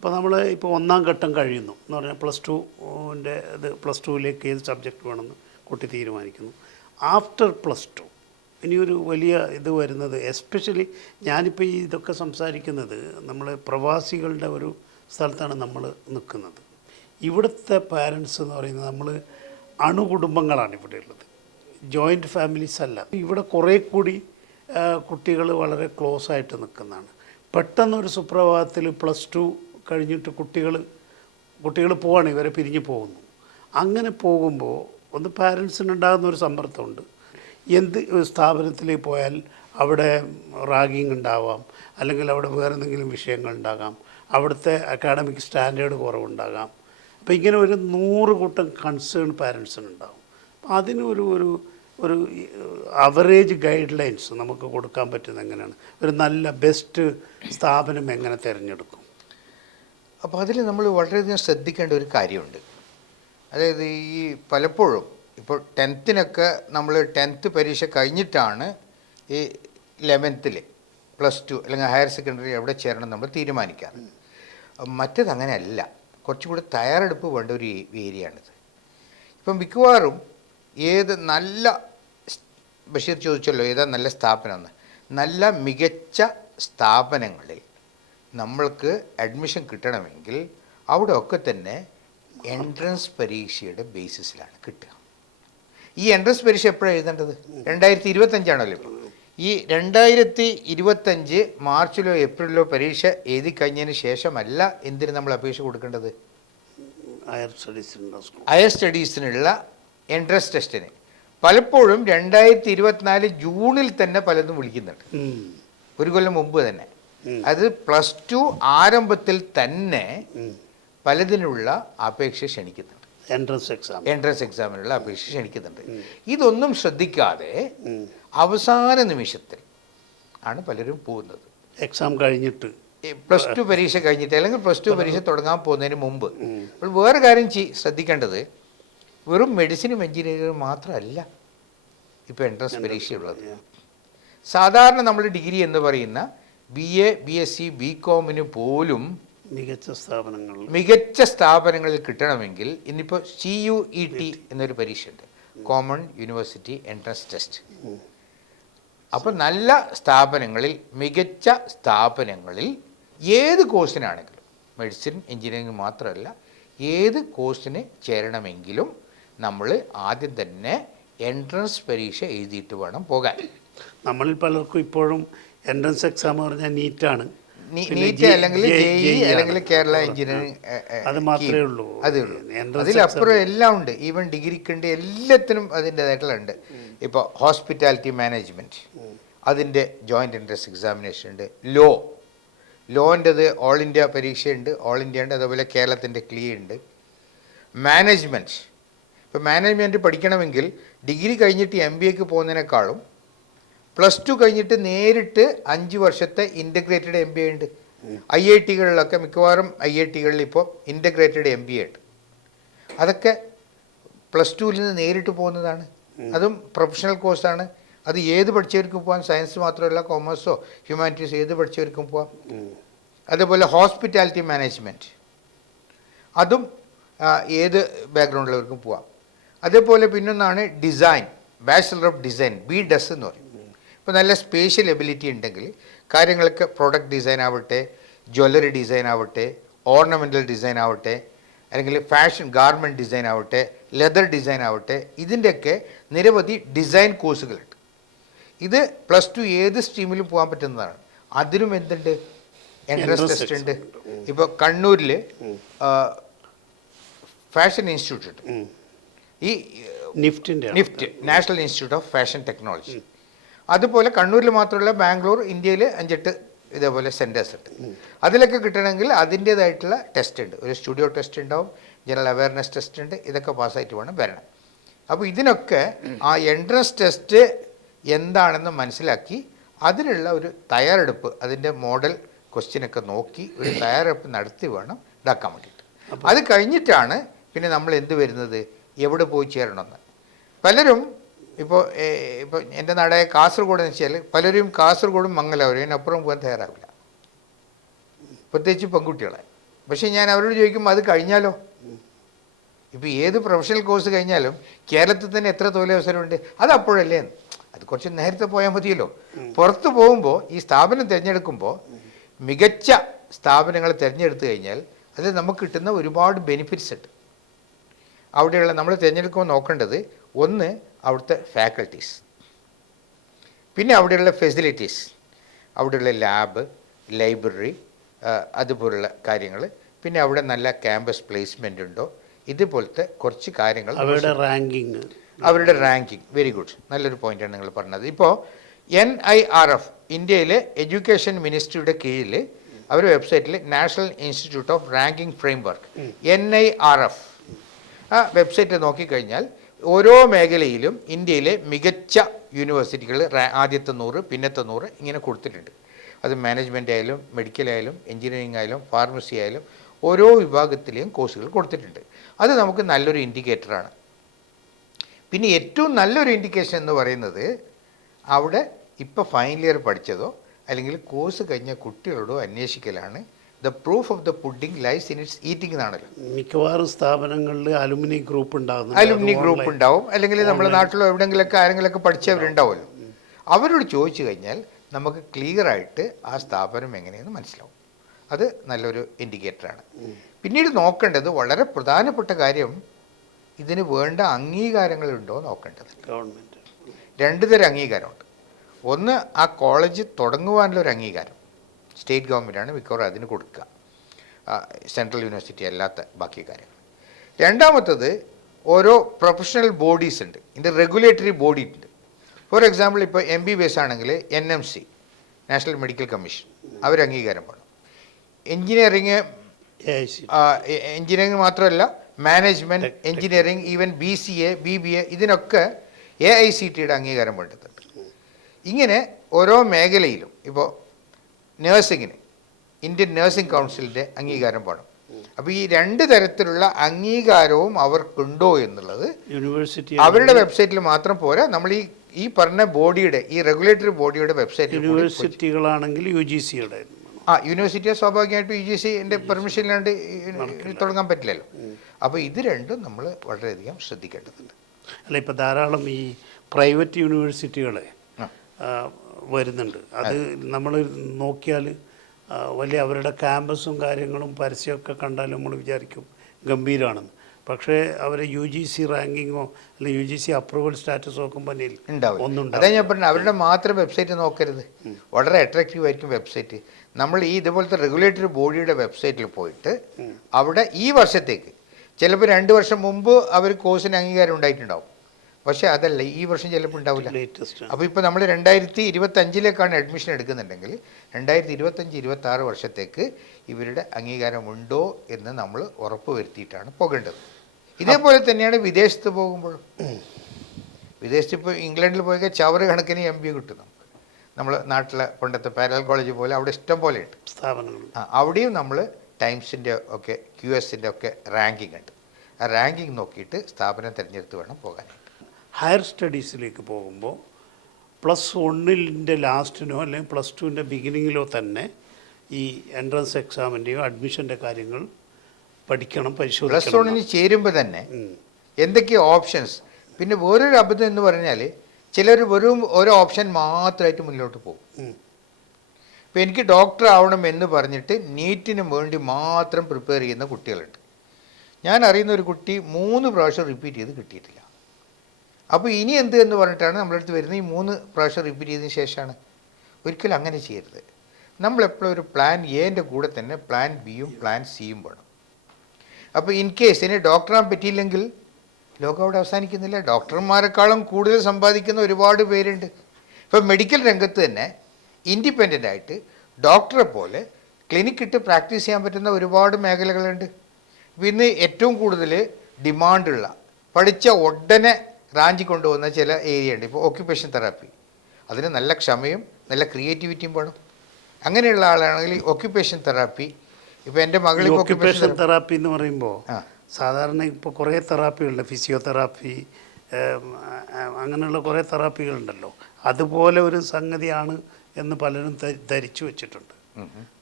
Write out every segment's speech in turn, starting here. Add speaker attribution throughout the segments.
Speaker 1: അപ്പോൾ നമ്മൾ ഇപ്പോൾ ഒന്നാം ഘട്ടം കഴിയുന്നു എന്ന് പറഞ്ഞാൽ പ്ലസ് ടുവിന്റെ ഇത് പ്ലസ് ടുവിലേക്ക് ഏത് സബ്ജക്റ്റ് വേണമെന്ന് കുട്ടി തീരുമാനിക്കുന്നു. ആഫ്റ്റർ പ്ലസ് ടു ഇനിയൊരു വലിയ ഇത് വരുന്നത് എസ്പെഷ്യലി ഞാനിപ്പോൾ ഈ ഇതൊക്കെ സംസാരിക്കുന്നത് നമ്മൾ പ്രവാസികളുടെ ഒരു സ്ഥലത്താണ് നമ്മൾ നിൽക്കുന്നത്. ഇവിടുത്തെ പാരൻസ് എന്ന് പറയുന്നത് നമ്മൾ അണുകുടുംബങ്ങളാണ് ഇവിടെ ഉള്ളത്. ജോയിന്റ് ഫാമിലീസ് അല്ല. ഇവിടെ കുറേ കൂടി കുട്ടികൾ വളരെ ക്ലോസ് ആയിട്ട് നിൽക്കുന്നതാണ്. പെട്ടെന്നൊരു സുപ്രഭാതത്തിൽ പ്ലസ് ടു കഴിഞ്ഞിട്ട് കുട്ടികൾ കുട്ടികൾ പോവാണ് ഇവരെ പിരിഞ്ഞു പോകുന്നു. അങ്ങനെ പോകുമ്പോൾ ഒന്ന് പാരൻസിന് ഉണ്ടാകുന്ന ഒരു സമ്മർദ്ദമുണ്ട്. എന്ത് സ്ഥാപനത്തിൽ പോയാൽ അവിടെ റാഗിങ് ഉണ്ടാവാം അല്ലെങ്കിൽ അവിടെ വേറെ എന്തെങ്കിലും വിഷയങ്ങൾ ഉണ്ടാകാം അവിടുത്തെ അക്കാഡമിക് സ്റ്റാൻഡേർഡ് കുറവുണ്ടാകാം. അപ്പോൾ ഇങ്ങനെ ഒരു നൂറ് കൂട്ടം കൺസേൺ പാരൻസിനുണ്ടാവും. അപ്പോൾ അതിന് ഒരു ഒരു ഒരു അവറേജ് ഗൈഡ് ലൈൻസ് നമുക്ക് കൊടുക്കാൻ പറ്റുന്നത് എങ്ങനെയാണ്? ഒരു നല്ല ബെസ്റ്റ് സ്ഥാപനം എങ്ങനെ തിരഞ്ഞെടുക്കും?
Speaker 2: അപ്പോൾ അതിൽ നമ്മൾ വളരെയധികം ശ്രദ്ധിക്കേണ്ട ഒരു കാര്യമുണ്ട്. അതായത് ഈ പലപ്പോഴും ഇപ്പോൾ ടെൻത്തിനൊക്കെ നമ്മൾ ടെൻത്ത് പരീക്ഷ കഴിഞ്ഞിട്ടാണ് ഈ ലെവൻത്തിൽ പ്ലസ് ടു അല്ലെങ്കിൽ ഹയർ സെക്കൻഡറി എവിടെ ചേരണം നമ്മൾ തീരുമാനിക്കാറ്. മറ്റത് അങ്ങനെയല്ല. കുറച്ചുകൂടി തയ്യാറെടുപ്പ് വേണ്ട ഒരു ഏരിയയാണിത്. ഇപ്പം മിക്കവാറും ഏത് നല്ല ബഷീർ ചോദിച്ചല്ലോ ഏതാ നല്ല സ്ഥാപനം എന്ന് നല്ല മികച്ച സ്ഥാപനങ്ങളിൽ നമ്മൾക്ക് അഡ്മിഷൻ കിട്ടണമെങ്കിൽ അവിടെ ഒക്കെ തന്നെ എൻട്രൻസ് പരീക്ഷയുടെ ബേസിസിലാണ് കിട്ടുക. ഈ എൻട്രൻസ് പരീക്ഷ എപ്പോഴാണ് എഴുതേണ്ടത്? രണ്ടായിരത്തി ഇരുപത്തഞ്ചാണല്ലോ ഇപ്പോൾ ഈ രണ്ടായിരത്തി ഇരുപത്തഞ്ച് മാർച്ചിലോ ഏപ്രിലോ പരീക്ഷ എഴുതി കഴിഞ്ഞതിന് ശേഷമല്ല എന്തിന് നമ്മൾ അപേക്ഷ കൊടുക്കേണ്ടത്?
Speaker 1: ഹയർ സ്റ്റഡീസ് സ്കൂൾ
Speaker 2: ഹയർ സ്റ്റഡീസിനുള്ള എൻട്രൻസ് ടെസ്റ്റിന് പലപ്പോഴും രണ്ടായിരത്തി ഇരുപത്തിനാല് ജൂണിൽ തന്നെ പലതും വിളിക്കുന്നുണ്ട്. ഒരു കൊല്ലം മുമ്പ് തന്നെ. അത് പ്ലസ് ടു ആരംഭത്തിൽ തന്നെ പലതിനുള്ള അപേക്ഷ ക്ഷണിക്കുന്നുണ്ട്.
Speaker 1: എൻട്രൻസ് എക്സാം
Speaker 2: എൻട്രൻസ് എക്സാമിനുള്ള അപേക്ഷ ക്ഷണിക്കുന്നുണ്ട്. ഇതൊന്നും ശ്രദ്ധിക്കാതെ അവസാന നിമിഷത്തിൽ ആണ് പലരും പോകുന്നത്.
Speaker 1: എക്സാം കഴിഞ്ഞിട്ട്.
Speaker 2: പ്ലസ് ടു പരീക്ഷ കഴിഞ്ഞിട്ട് അല്ലെങ്കിൽ പ്ലസ് ടു പരീക്ഷ തുടങ്ങാൻ പോകുന്നതിന് മുമ്പ് അപ്പോൾ വേറെ കാര്യം ചെയ്- ശ്രദ്ധിക്കേണ്ടത് വെറും മെഡിസിനും എഞ്ചിനീയറിംഗും മാത്രമല്ല ഇപ്പോൾ എൻട്രൻസ് പരീക്ഷയുള്ളത്. സാധാരണ നമ്മൾ ഡിഗ്രി എന്ന് പറയുന്ന B A B S C B കോമിന് പോലും
Speaker 1: മികച്ച സ്ഥാപനങ്ങളിൽ
Speaker 2: മികച്ച സ്ഥാപനങ്ങളിൽ കിട്ടണമെങ്കിൽ ഇന്നിപ്പോൾ സി യു ഇ ടി എന്നൊരു പരീക്ഷയുണ്ട്. കോമൺ യൂണിവേഴ്സിറ്റി എൻട്രൻസ് ടെസ്റ്റ് അപ്പോൾ നല്ല സ്ഥാപനങ്ങളിൽ മികച്ച സ്ഥാപനങ്ങളിൽ ഏത് കോഴ്സിനാണെങ്കിലും മെഡിസിൻ എഞ്ചിനീയറിംഗ് മാത്രമല്ല ഏത് കോഴ്സിന് ചേരണമെങ്കിലും നമ്മൾ ആദ്യം തന്നെ എൻട്രൻസ് പരീക്ഷ എഴുതിയിട്ട് വേണം പോകാൻ.
Speaker 1: നമ്മളിൽ പലർക്കും ഇപ്പോഴും എൻട്രൻസ് എക്സാം പറഞ്ഞാൽ നീറ്റാണ്
Speaker 2: നീറ്റ് അല്ലെങ്കിൽ ഇ
Speaker 1: ഇ
Speaker 2: അല്ലെങ്കിൽ. കേരള എഞ്ചിനീയറിംഗ്
Speaker 1: അത് മാത്രമേ ഉള്ളൂ.
Speaker 2: അതേ ഉള്ളൂ. അതിലപ്പുറം എല്ലാം ഉണ്ട്. ഈവൻ ഡിഗ്രിക്കുണ്ട്. എല്ലാത്തിനും അതിന്റെതായിട്ടുള്ള ഉണ്ട്. ഇപ്പോൾ ഹോസ്പിറ്റാലിറ്റി മാനേജ്മെന്റ് അതിന്റെ ജോയിന്റ് എൻട്രൻസ് എക്സാമിനേഷൻ ഉണ്ട്. ലോ ലോന്റെത് ഓൾ ഇന്ത്യ പരീക്ഷയുണ്ട്. ഓൾ ഇന്ത്യ ഉണ്ട്. അതേപോലെ കേരളത്തിന്റെ ക്ലീ ഉണ്ട്. മാനേജ്മെന്റ് ഇപ്പോൾ മാനേജ്മെന്റ് പഠിക്കണമെങ്കിൽ ഡിഗ്രി കഴിഞ്ഞിട്ട് എം ബി എക്ക് പോകുന്നതിനേക്കാളും പ്ലസ് ടു കഴിഞ്ഞിട്ട് നേരിട്ട് അഞ്ച് വർഷത്തെ ഇന്റഗ്രേറ്റഡ് എം ബി എ ഉണ്ട്. ഐ ഐ ടികളിലൊക്കെ മിക്കവാറും ഐ ഐ ടികളിൽ ഇപ്പോൾ ഇന്റഗ്രേറ്റഡ് എം ബി എ ഉണ്ട്. അതൊക്കെ പ്ലസ് ടുവിൽ നിന്ന് നേരിട്ട് പോകുന്നതാണ്. അതും പ്രൊഫഷണൽ കോഴ്സാണ് അത് ഏത് പഠിച്ചവർക്കും പോകാം സയൻസ് മാത്രമല്ല കോമേഴ്സോ ഹ്യൂമാനിറ്റീസ് ഏത് പഠിച്ചവർക്കും പോകാം അതേപോലെ ഹോസ്പിറ്റാലിറ്റി മാനേജ്മെന്റ് അതും ഏത് ബാക്ക്ഗ്രൗണ്ടിലവർക്കും പോവാം. അതേപോലെ പിന്നൊന്നാണ് design bachelor of design B Des എന്ന് പറയും. ഇപ്പോൾ നല്ല സ്പേഷ്യൽ എബിലിറ്റി ഉണ്ടെങ്കിൽ കാര്യങ്ങൾക്ക് പ്രോഡക്റ്റ് ഡിസൈൻ ആവട്ടെ ജ്വല്ലറി ഡിസൈൻ ആവട്ടെ ഓർണമെന്റൽ ഡിസൈൻ ആവട്ടെ അല്ലെങ്കിൽ ഫാഷൻ ഗാർമെന്റ് ഡിസൈൻ ആവട്ടെ ലെതർ ഡിസൈൻ ആവട്ടെ ഇതിന്റെയൊക്കെ നിരവധി ഡിസൈൻ കോഴ്സുകളുണ്ട് ഇത് പ്ലസ് ടു ഏത് സ്ട്രീമിലും പോകാൻ പറ്റുന്നതാണ്. അതിനും എന്തുണ്ട്? എൻട്രൻസ് ടെസ്റ്റ് ഉണ്ട്. ഇപ്പോൾ കണ്ണൂരിൽ ഫാഷൻ ഇൻസ്റ്റിറ്റ്യൂട്ട് ഉണ്ട്. ഈ
Speaker 1: നിഫ്റ്റിന്റെ
Speaker 2: NIFT national institute of fashion technology അതുപോലെ കണ്ണൂരിൽ മാത്രമല്ല ബാംഗ്ലൂർ ഇന്ത്യയിൽ അഞ്ചെട്ട് ഇതേപോലെ സെന്റേഴ്സ് ഉണ്ട്. അതിലൊക്കെ കിട്ടണമെങ്കിൽ അതിന്റേതായിട്ടുള്ള ടെസ്റ്റ് ഉണ്ട്. ഒരു സ്റ്റുഡിയോ ടെസ്റ്റ് ഉണ്ടാവും ജനറൽ അവയർനെസ് ടെസ്റ്റ് ഉണ്ട് ഇതൊക്കെ പാസ്സായിട്ട് വേണം വരണം. അപ്പോൾ ഇതിനൊക്കെ ആ എൻട്രൻസ് ടെസ്റ്റ് എന്താണെന്ന് മനസ്സിലാക്കി അതിനുള്ള ഒരു തയ്യാറെടുപ്പ് അതിന്റെ മോഡൽ ക്വസ്റ്റ്യനൊക്കെ നോക്കി ഒരു തയ്യാറെടുപ്പ് നടത്തി വേണം ഇതാക്കാൻ വേണ്ടിയിട്ട്. അത് കഴിഞ്ഞിട്ടാണ് പിന്നെ നമ്മൾ എന്ത് വരുന്നത്? എവിടെ പോയി ചേരണമെന്ന്. പലരും ഇപ്പോൾ ഇപ്പോൾ എന്റെ നാടായ കാസർഗോഡ് എന്ന് വെച്ചാൽ പലരും കാസർഗോഡും മംഗലാപുരം അതിനപ്പുറം പോകാൻ തയ്യാറാവില്ല. പ്രത്യേകിച്ച് പെൺകുട്ടികളെ. പക്ഷേ ഞാൻ അവരോട് ചോദിക്കുമ്പോൾ അത് കഴിഞ്ഞാലോ? ഇപ്പോൾ ഏത് പ്രൊഫഷണൽ കോഴ്സ് കഴിഞ്ഞാലും കേരളത്തിൽ തന്നെ എത്ര തൊഴിലവസരമുണ്ട്? അത് അപ്പോഴല്ലേ? അത് കുറച്ച് നേരത്തെ പോയാൽ മതിയല്ലോ. പുറത്ത് പോകുമ്പോൾ ഈ സ്ഥാപനം തിരഞ്ഞെടുക്കുമ്പോൾ മികച്ച സ്ഥാപനങ്ങൾ തിരഞ്ഞെടുത്തു കഴിഞ്ഞാൽ അത് നമുക്ക് കിട്ടുന്ന ഒരുപാട് ബെനിഫിറ്റ്സ് ഉണ്ട്. അവിടെയുള്ള നമ്മൾ തിരഞ്ഞെടുക്കുമ്പോൾ നോക്കേണ്ടത് ഒന്ന് അവിടുത്തെ ഫാക്കൽറ്റീസ് പിന്നെ അവിടെയുള്ള ഫെസിലിറ്റീസ് അവിടെയുള്ള ലാബ് ലൈബ്രറി അതുപോലുള്ള കാര്യങ്ങൾ പിന്നെ അവിടെ നല്ല ക്യാമ്പസ് പ്ലേസ്മെന്റ് ഉണ്ടോ? ഇതുപോലത്തെ കുറച്ച് കാര്യങ്ങൾ
Speaker 1: അവരുടെ റാങ്കിങ്
Speaker 2: അവരുടെ റാങ്കിങ് വെരി ഗുഡ് നല്ലൊരു പോയിന്റാണ് നിങ്ങൾ പറഞ്ഞത്. ഇപ്പോൾ എൻ ഐ ആർ എഫ് ഇന്ത്യയിലെ എഡ്യൂക്കേഷൻ മിനിസ്ട്രിയുടെ കീഴിൽ അവരുടെ വെബ്സൈറ്റിൽ national institute of ranking framework N I R F ആ വെബ്സൈറ്റ് നോക്കിക്കഴിഞ്ഞാൽ ഓരോ മേഖലയിലും ഇന്ത്യയിലെ മികച്ച യൂണിവേഴ്സിറ്റികൾ ആദ്യത്തെ നൂറ് പിന്നത്തെ നൂറ് ഇങ്ങനെ കൊടുത്തിട്ടുണ്ട്. അത് മാനേജ്മെന്റ് ആയാലും മെഡിക്കൽ ആയാലും എഞ്ചിനീയറിംഗ് ആയാലും ഫാർമസി ആയാലും ഓരോ വിഭാഗത്തിലെയും കോഴ്സുകൾ കൊടുത്തിട്ടുണ്ട്. അത് നമുക്ക് നല്ലൊരു ഇൻഡിക്കേറ്ററാണ്. പിന്നെ ഏറ്റവും നല്ലൊരു ഇൻഡിക്കേഷൻ എന്ന് പറയുന്നത് അവിടെ ഇപ്പോൾ ഫൈനൽ ഇയർ പഠിച്ചതോ അല്ലെങ്കിൽ കോഴ്സ് കഴിഞ്ഞ കുട്ടികളോടോ അന്വേഷിക്കലാണ് the proof of the pudding lies in its eating എന്നാണല്ലോ
Speaker 1: മിക്കവാറും സ്ഥാപനങ്ങളിൽ അലുമിനി ഗ്രൂപ്പ് ഉണ്ടാകും
Speaker 2: അലുമിനി ഗ്രൂപ്പ് ഉണ്ടാവും. അല്ലെങ്കിൽ നമ്മുടെ നാട്ടിലോ എവിടെയെങ്കിലൊക്കെ ആരെങ്കിലുമൊക്കെ പഠിച്ചവരുണ്ടാവുമല്ലോ. അവരോട് ചോദിച്ചു കഴിഞ്ഞാൽ നമുക്ക് ക്ലിയർ ആയിട്ട് ആ സ്ഥാപനം എങ്ങനെയെന്ന് മനസ്സിലാവും. അത് നല്ലൊരു ഇൻഡിക്കേറ്ററാണ് പിന്നീട് നോക്കേണ്ടത് വളരെ പ്രധാനപ്പെട്ട കാര്യം ഇതിന് വേണ്ട അംഗീകാരങ്ങളുണ്ടോ നോക്കേണ്ടത്.
Speaker 1: ഗവൺമെന്റ്
Speaker 2: രണ്ട് തരം അംഗീകാരമുണ്ട്. ഒന്ന് ആ കോളേജ് തുടങ്ങുവാനുള്ള ഒരു അംഗീകാരം. സ്റ്റേറ്റ് ഗവൺമെന്റാണ് മിക്കവാറും അതിന് കൊടുക്കുക. സെൻട്രൽ യൂണിവേഴ്സിറ്റി അല്ലാത്ത ബാക്കി കാര്യങ്ങൾ. രണ്ടാമത്തത് ഓരോ പ്രൊഫഷണൽ ബോഡീസ് ഉണ്ട്. ഇതിന്റെ റെഗുലേറ്ററി ബോഡി ഉണ്ട്. ഫോർ എക്സാമ്പിൾ ഇപ്പോൾ എം ബി ബി എസ് ആണെങ്കിൽ N M C national medical commission അവർ അംഗീകാരം വേണം എഞ്ചിനീയറിങ്
Speaker 1: എൻജിനീയറിങ്
Speaker 2: എഞ്ചിനീയറിംഗ് മാത്രമല്ല
Speaker 1: management
Speaker 2: engineering even B C A B B A ഇതിനൊക്കെ എ ഐ സി ടിയുടെ അംഗീകാരം വേണ്ടതുണ്ട്. ഇങ്ങനെ ഓരോ മേഖലയിലും ഇപ്പോൾ നേഴ്സിങ്ങിന് ഇന്ത്യൻ നേഴ്സിംഗ് കൗൺസിലിന്റെ അംഗീകാരം വേണം. അപ്പോൾ ഈ രണ്ട് തരത്തിലുള്ള അംഗീകാരവും അവർക്കുണ്ടോ എന്നുള്ളത്
Speaker 1: യൂണിവേഴ്സിറ്റി
Speaker 2: അവരുടെ വെബ്സൈറ്റിൽ മാത്രം പോരാ. നമ്മൾ ഈ ഈ പറഞ്ഞ ബോഡിയുടെ ഈ റെഗുലേറ്ററി ബോഡിയുടെ വെബ്സൈറ്റ്
Speaker 1: യൂണിവേഴ്സിറ്റികളാണെങ്കിൽ യു ജി സിയുടെ
Speaker 2: ആ യൂണിവേഴ്സിറ്റിയെ സ്വാഭാവികമായിട്ടും യു ജി സിന്റെ പെർമിഷൻ ഇല്ലാണ്ട് തുടങ്ങാൻ പറ്റില്ലല്ലോ. അപ്പോൾ ഇത് രണ്ടും നമ്മൾ വളരെയധികം ശ്രദ്ധിക്കേണ്ടതുണ്ട്.
Speaker 1: അല്ല ഇപ്പോൾ ധാരാളം ഈ പ്രൈവറ്റ് യൂണിവേഴ്സിറ്റികളെ വരുന്നുണ്ട്. അത് നമ്മൾ നോക്കിയാൽ വലിയ അവരുടെ ക്യാമ്പസും കാര്യങ്ങളും പരസ്യമൊക്കെ കണ്ടാൽ നമ്മൾ വിചാരിക്കും ഗംഭീരമാണെന്ന്. പക്ഷേ അവർ യു ജി സി റാങ്കിങ്ങോ അല്ലെങ്കിൽ U G C approval status നോക്കുമ്പോൾ
Speaker 2: ഉണ്ടാവും
Speaker 1: ഒന്നും
Speaker 2: അതാ ഞാൻ പറഞ്ഞു അവരുടെ മാത്രം വെബ്സൈറ്റ് നോക്കരുത്. വളരെ അട്രാക്റ്റീവ് ആയിരിക്കും വെബ്സൈറ്റ്. നമ്മൾ ഈ ഇതുപോലത്തെ റെഗുലേറ്ററി ബോഡിയുടെ വെബ്സൈറ്റിൽ പോയിട്ട് അവിടെ ഈ വർഷത്തേക്ക് ചിലപ്പോൾ രണ്ട് വർഷം മുമ്പ് അവർ കോഴ്സിന് അംഗീകാരം ഉണ്ടായിട്ടുണ്ടാവും. പക്ഷേ അതല്ല ഈ വർഷം ചിലപ്പോൾ ഉണ്ടാവില്ല. അപ്പോൾ ഇപ്പോൾ നമ്മൾ രണ്ടായിരത്തി ഇരുപത്തഞ്ചിലേക്കാണ് അഡ്മിഷൻ എടുക്കുന്നുണ്ടെങ്കിൽ രണ്ടായിരത്തി ഇരുപത്തഞ്ച് ഇരുപത്തി ആറ് വർഷത്തേക്ക് ഇവരുടെ അംഗീകാരമുണ്ടോ എന്ന് നമ്മൾ ഉറപ്പ് വരുത്തിയിട്ടാണ് പോകേണ്ടത്. ഇതേപോലെ തന്നെയാണ് വിദേശത്ത് പോകുമ്പോൾ. വിദേശത്ത് ഇപ്പോൾ ഇംഗ്ലണ്ടിൽ പോയി ചവറ് കണക്കിന് എം ബി കിട്ടും നമുക്ക് നമ്മൾ നാട്ടിലെ പണ്ടത്തെ പാരൽ കോളേജ് പോലെ അവിടെ ഇഷ്ടം പോലെ ഉണ്ട്.
Speaker 1: സ്ഥാപനങ്ങൾ.
Speaker 2: ആ, അവിടെയും നമ്മൾ ടൈംസിന്റെ ഒക്കെ ക്യു എസിന്റെ ഒക്കെ റാങ്കിങ് ഉണ്ട്. ആ റാങ്കിങ് നോക്കിയിട്ട് സ്ഥാപനം തിരഞ്ഞെടുത്ത് വേണം പോകാനായിട്ട്.
Speaker 1: ഹയർ സ്റ്റഡീസിലേക്ക് പോകുമ്പോൾ പ്ലസ് വണ്ണിന്റെ ലാസ്റ്റിനോ അല്ലെങ്കിൽ പ്ലസ് ടുവിന്റെ ബിഗിനിങ്ങിലോ തന്നെ ഈ എൻട്രൻസ് എക്സാമിന്റെയോ അഡ്മിഷന്റെ കാര്യങ്ങൾ പഠിക്കണം പരിശോധിക്കണം.
Speaker 2: പ്ലസ് വണ്ണിന് ചേരുമ്പോൾ തന്നെ
Speaker 1: എന്തൊക്കെ
Speaker 2: എന്തൊക്കെയോ ഓപ്ഷൻസ്? പിന്നെ വേറൊരു അബദ്ധം എന്ന് പറഞ്ഞാൽ ചിലർ വെറും ഓരോ ഓപ്ഷൻ മാത്രമായിട്ട് മുന്നോട്ട് പോകും. ഇപ്പം എനിക്ക് ഡോക്ടർ ആവണം എന്ന് പറഞ്ഞിട്ട് നീറ്റിന് വേണ്ടി മാത്രം പ്രിപ്പയർ ചെയ്യുന്ന കുട്ടികളുണ്ട്. ഞാൻ അറിയുന്ന ഒരു കുട്ടി മൂന്ന് പ്രാവശ്യം റിപ്പീറ്റ് ചെയ്ത് കിട്ടിയിട്ടില്ല. അപ്പോൾ ഇനി എന്ത് എന്ന് പറഞ്ഞിട്ടാണ് നമ്മളടുത്ത് വരുന്നത്? ഈ മൂന്ന് പ്രാവശ്യം റിപ്പീറ്റ് ചെയ്തതിന് ശേഷമാണ്. ഒരിക്കലും അങ്ങനെ ചെയ്യരുത്. നമ്മളെപ്പോഴും ഒരു പ്ലാൻ എന്റെ കൂടെ തന്നെ പ്ലാൻ ബിയും പ്ലാൻ സിയും വേണം. അപ്പോൾ ഇൻ കേസ് ഇനി ഡോക്ടറാൻ പറ്റിയില്ലെങ്കിൽ ലോകം അവിടെ അവസാനിക്കുന്നില്ല. ഡോക്ടർമാരെക്കാളും കൂടുതൽ സമ്പാദിക്കുന്ന ഒരുപാട് പേരുണ്ട്. ഇപ്പം മെഡിക്കൽ രംഗത്ത് തന്നെ ഇൻഡിപെൻഡന്റ് ആയിട്ട് ഡോക്ടറെ പോലെ ക്ലിനിക്ക് ഇട്ട് പ്രാക്ടീസ് ചെയ്യാൻ പറ്റുന്ന ഒരുപാട് മേഖലകളുണ്ട്. ഇന്ന് ഏറ്റവും കൂടുതൽ ഡിമാൻഡുള്ള പഠിച്ച ഉടനെ റാഞ്ചി കൊണ്ടുപോകുന്ന ചില ഏരിയ ഉണ്ട് ഇപ്പോൾ ഓക്യുപ്പേഷൻ തെറാപ്പി അതിന് നല്ല ക്ഷമയും നല്ല ക്രിയേറ്റിവിറ്റിയും വേണം. അങ്ങനെയുള്ള ആളാണെങ്കിൽ ഓക്യുപ്പേഷൻ തെറാപ്പി ഇപ്പോൾ എന്റെ മകൾ
Speaker 1: ഓക്യുപ്പേഷൻ തെറാപ്പി എന്ന് പറയുമ്പോൾ സാധാരണ ഇപ്പോൾ കുറേ തെറാപ്പികളുണ്ട് ഫിസിയോതെറാപ്പി അങ്ങനെയുള്ള കുറേ തെറാപ്പികളുണ്ടല്ലോ അതുപോലെ ഒരു സംഗതിയാണ് എന്ന് പലരും ധരിച്ചു വെച്ചിട്ടുണ്ട്.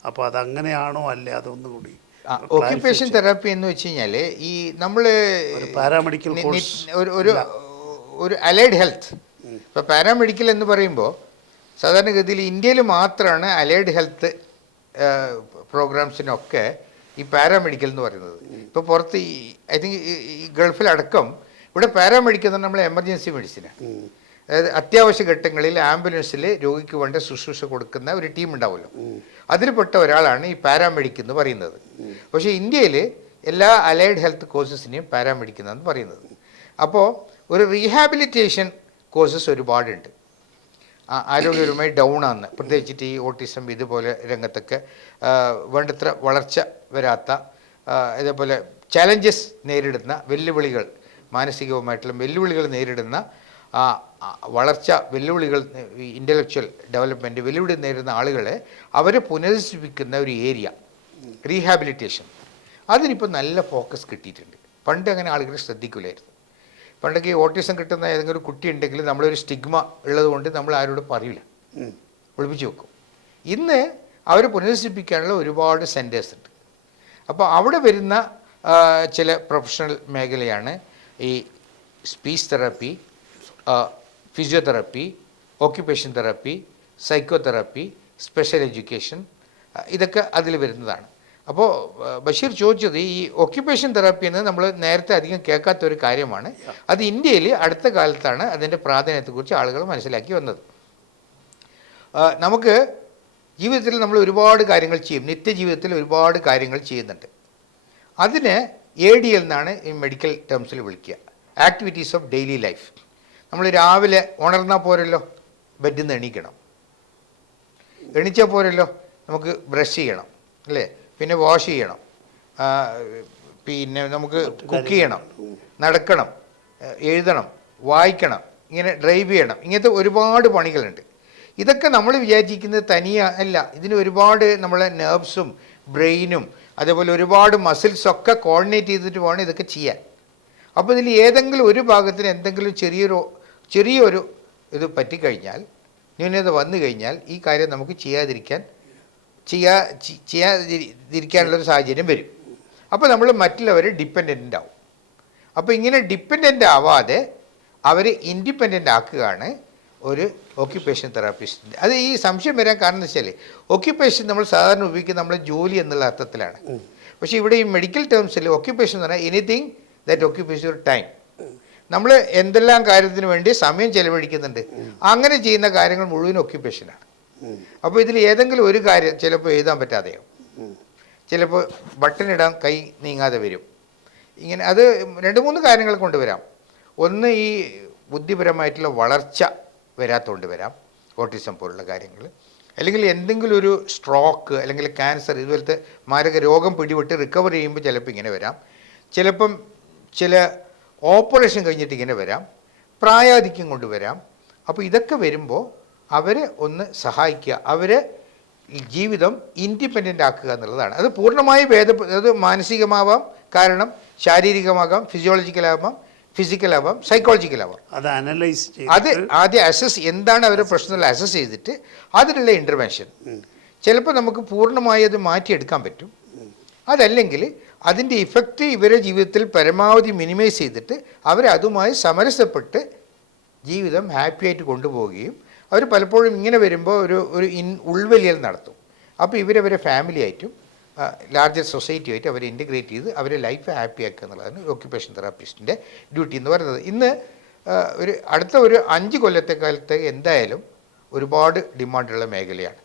Speaker 1: അപ്പോൾ അതങ്ങനെയാണോ അല്ലേ അതൊന്നുകൂടി
Speaker 2: ഓക്യുപ്പേഷൻ തെറാപ്പി എന്ന് വെച്ച് കഴിഞ്ഞാൽ ഈ നമ്മൾ
Speaker 1: പാരാമെഡിക്കൽ കോഴ്സ്
Speaker 2: ഒരു ഒരു അലൈഡ് ഹെൽത്ത് ഇപ്പോൾ പാരാമെഡിക്കൽ എന്ന് പറയുമ്പോൾ സാധാരണഗതിയിൽ ഇന്ത്യയിൽ മാത്രമാണ് അലൈഡ് ഹെൽത്ത് പ്രോഗ്രാംസിനൊക്കെ ഈ പാരാമെഡിക്കൽ എന്ന് പറയുന്നത്. ഇപ്പോൾ പുറത്ത് ഈ ഐ തിങ്ക് ഈ ഗൾഫിലടക്കം ഇവിടെ പാരാമെഡിക്കൽ എന്ന് നമ്മൾ എമർജൻസി മെഡിസിനാണ് അതായത് അത്യാവശ്യ ഘട്ടങ്ങളിൽ ആംബുലൻസിൽ രോഗിക്ക് വേണ്ട ശുശ്രൂഷ കൊടുക്കുന്ന ഒരു ടീം ഉണ്ടാവുമല്ലോ. അതിൽപ്പെട്ട ഒരാളാണ് ഈ പാരാമെഡിക്കൽ എന്ന് പറയുന്നത്. പക്ഷേ ഇന്ത്യയിൽ എല്ലാ അലൈഡ് ഹെൽത്ത് കോഴ്സസിനെയും പാരാമെഡിക് എന്നാണ് പറയുന്നത്. അപ്പോൾ ഒരു റീഹാബിലിറ്റേഷൻ കോഴ്സസ് ഒരുപാടുണ്ട്. ആരോഗ്യപരമായി ഡൗൺ ആണ്. പ്രത്യേകിച്ചിട്ട് ഈ ഓട്ടിസം ഇതുപോലെ രംഗത്തൊക്കെ വേണ്ടത്ര വളർച്ച വരാത്ത ഇതേപോലെ ചലഞ്ചസ് നേരിടുന്ന വെല്ലുവിളികൾ മാനസികവുമായിട്ടുള്ള വെല്ലുവിളികൾ നേരിടുന്ന വളർച്ച വെല്ലുവിളികൾ ഇന്റലക്ച്വൽ ഡെവലപ്മെന്റ് വെല്ലുവിളി നേരിടുന്ന ആളുകളെ അവരെ പുനരുജ്ജീവിക്കുന്ന ഒരു ഏരിയ റീഹാബിലിറ്റേഷൻ അതിനിപ്പോൾ നല്ല ഫോക്കസ് കിട്ടിയിട്ടുണ്ട്. പണ്ട് അങ്ങനെ ആളുകളെ ശ്രദ്ധിക്കില്ലായിരുന്നു പണ്ടൊക്കെ ഓട്ടിസം കിട്ടുന്ന ഏതെങ്കിലും ഒരു കുട്ടി ഉണ്ടെങ്കിൽ നമ്മളൊരു സ്റ്റിഗ്മ ഉള്ളത് കൊണ്ട് നമ്മൾ ആരോടും പറയില്ല. ഒളിപ്പിച്ച് വെക്കും. ഇന്ന് അവർ പുനരസിപ്പിക്കാനുള്ള ഒരുപാട് സെന്റേഴ്സ് ഉണ്ട്. അപ്പോൾ അവിടെ വരുന്ന ചില പ്രൊഫഷണൽ മേഖലയാണ് ഈ speech therapy physiotherapy occupation therapy psychotherapy special education ഇതൊക്കെ അതിൽ വരുന്നതാണ്. അപ്പോൾ ബഷീർ ചോദിച്ചത് ഈ ഓക്യുപ്പേഷൻ തെറാപ്പി എന്ന് നമ്മൾ നേരത്തെ അധികം കേൾക്കാത്ത ഒരു കാര്യമാണ്. അത് ഇന്ത്യയിൽ അടുത്ത കാലത്താണ് അതിന്റെ പ്രാധാന്യത്തെക്കുറിച്ച് ആളുകൾ മനസ്സിലാക്കി വന്നത്. നമുക്ക് ജീവിതത്തിൽ നമ്മൾ ഒരുപാട് കാര്യങ്ങൾ ചെയ്യും. നിത്യജീവിതത്തിൽ ഒരുപാട് കാര്യങ്ങൾ ചെയ്യുന്നുണ്ട്. അതിന് എ ഡി എൽ എന്നാണ് ഈ മെഡിക്കൽ ടേംസിൽ വിളിക്കുക. ആക്ടിവിറ്റീസ് ഓഫ് ഡെയിലി ലൈഫ് നമ്മൾ രാവിലെ ഉണർന്നാൽ പോരല്ലോ? ബെഡിൽ നിന്ന് എണീക്കണം. എണീച്ചാൽ പോരല്ലോ? നമുക്ക് ബ്രഷ് ചെയ്യണം. അല്ലേ? പിന്നെ വാഷ് ചെയ്യണം. പിന്നെ നമുക്ക് കുക്ക് ചെയ്യണം നടക്കണം എഴുതണം വായിക്കണം ഇങ്ങനെ ഡ്രൈവ് ചെയ്യണം. ഇങ്ങനത്തെ ഒരുപാട് പണികളുണ്ട്. ഇതൊക്കെ നമ്മൾ വിചാരിച്ചിരിക്കുന്നത് തനിയ അല്ല. ഇതിന് ഒരുപാട് നമ്മളെ നെർവ്സും ബ്രെയിനും അതേപോലെ ഒരുപാട് മസിൽസൊക്കെ കോർഡിനേറ്റ് ചെയ്തിട്ട് വേണം ഇതൊക്കെ ചെയ്യാൻ. അപ്പോൾ ഇതിൽ ഏതെങ്കിലും ഒരു ഭാഗത്തിന് എന്തെങ്കിലും ചെറിയൊരു ചെറിയൊരു ഇത് പറ്റിക്കഴിഞ്ഞാൽ ന്യൂനത വന്നു കഴിഞ്ഞാൽ ഈ കാര്യം നമുക്ക് ചെയ്യാതിരിക്കാൻ ചെയ്യാ ചെയ്യാതിരിക്കാനുള്ളൊരു സാഹചര്യം വരും. അപ്പോൾ നമ്മൾ മറ്റുള്ളവർ ഡിപ്പെൻഡന്റ് ആവും. അപ്പോൾ ഇങ്ങനെ ഡിപ്പെൻഡന്റ് ആവാതെ അവർ ഇൻഡിപെൻഡന്റ് ആക്കുകയാണ് ഒരു ഓക്യുപ്പേഷൻ തെറാപ്പിസ്റ്റിന്റെ അത് ഈ സംശയം വരാൻ കാരണം എന്ന് വെച്ചാൽ ഓക്യുപ്പേഷൻ നമ്മൾ സാധാരണ ഉപയോഗിക്കുന്ന നമ്മളെ ജോലി എന്നുള്ള അർത്ഥത്തിലാണ്. പക്ഷേ ഇവിടെ ഈ മെഡിക്കൽ ടേംസിൽ ഓക്യുപ്പേഷൻ എന്ന് പറഞ്ഞാൽ anything that occupation your time നമ്മൾ എന്തെല്ലാം കാര്യത്തിന് വേണ്ടി സമയം ചെലവഴിക്കുന്നുണ്ട്. അങ്ങനെ ചെയ്യുന്ന കാര്യങ്ങൾ മുഴുവൻ ഓക്യുപ്പേഷനാണ് അപ്പോൾ ഇതിൽ ഏതെങ്കിലും ഒരു കാര്യം ചിലപ്പോൾ എഴുതാൻ പറ്റാതെയോ? ചിലപ്പോൾ ബട്ടൺ ഇടാൻ കൈ നീങ്ങാതെ വരും. ഇങ്ങനെ അത് രണ്ട് മൂന്ന് കാര്യങ്ങൾ കൊണ്ടുവരാം. ഒന്ന് ഈ ബുദ്ധിപരമായിട്ടുള്ള വളർച്ച വരാത്തതുകൊണ്ട് വരാം. ഓട്ടിസം പോലുള്ള കാര്യങ്ങൾ. അല്ലെങ്കിൽ എന്തെങ്കിലും ഒരു സ്ട്രോക്ക് അല്ലെങ്കിൽ ക്യാൻസർ ഇതുപോലത്തെ മാരക രോഗം പിടിപെട്ട് റിക്കവർ ചെയ്യുമ്പോൾ ചിലപ്പോൾ ഇങ്ങനെ വരാം. ചിലപ്പം ചില ഓപ്പറേഷൻ കഴിഞ്ഞിട്ട് ഇങ്ങനെ വരാം. പ്രായാധിക്യം കൊണ്ടുവരാം അപ്പോൾ ഇതൊക്കെ വരുമ്പോൾ അവരെ ഒന്ന് സഹായിക്കുക. അവരെ ജീവിതം ഇൻഡിപെൻഡന്റ് ആക്കുക എന്നുള്ളതാണ്. അത് പൂർണമായി ഭേദ അത് മാനസികമാവാം. കാരണം ശാരീരികമാകാം ഫിസിയോളജിക്കലാവാം ഫിസിക്കലാവാം സൈക്കോളജിക്കലാവാം
Speaker 1: അത് അനലൈസ്
Speaker 2: അത് ആദ്യം അസസ് എന്താണ് അവരുടെ പ്രശ്നം അസസ് ചെയ്തിട്ട് അതിനുള്ള ഇന്റർവെൻഷൻ ചിലപ്പോൾ നമുക്ക് പൂർണമായി അത് മാറ്റിയെടുക്കാൻ പറ്റും. അതല്ലെങ്കിൽ അതിന്റെ ഇഫക്റ്റ് ഇവരെ ജീവിതത്തിൽ പരമാവധി മിനിമൈസ് ചെയ്തിട്ട് അവരെ അതുമായി സമരസപ്പെട്ട് ജീവിതം ഹാപ്പിയായിട്ട് കൊണ്ടുപോവുകയും അവർ പലപ്പോഴും ഇങ്ങനെ വരുമ്പോൾ ഒരു ഒരു ഇൻ ഉൾവലിയൽ നടത്തും. അപ്പോൾ ഇവരവരെ ഫാമിലി ആയിട്ടും ലാർജർ സൊസൈറ്റി ആയിട്ട് അവരെ ഇന്റഗ്രേറ്റ് ചെയ്ത് അവരെ ലൈഫ് ഹാപ്പി ആക്കുക എന്നുള്ളതാണ് ഓക്യുപ്പേഷൻ തെറാപ്പിസ്റ്റിന്റെ ഡ്യൂട്ടി എന്ന് പറയുന്നത്. ഇന്ന് ഒരു അടുത്ത ഒരു അഞ്ച് കൊല്ലത്തെ കാലത്ത് എന്തായാലും ഒരുപാട് ഡിമാൻഡുള്ള മേഖലയാണ്.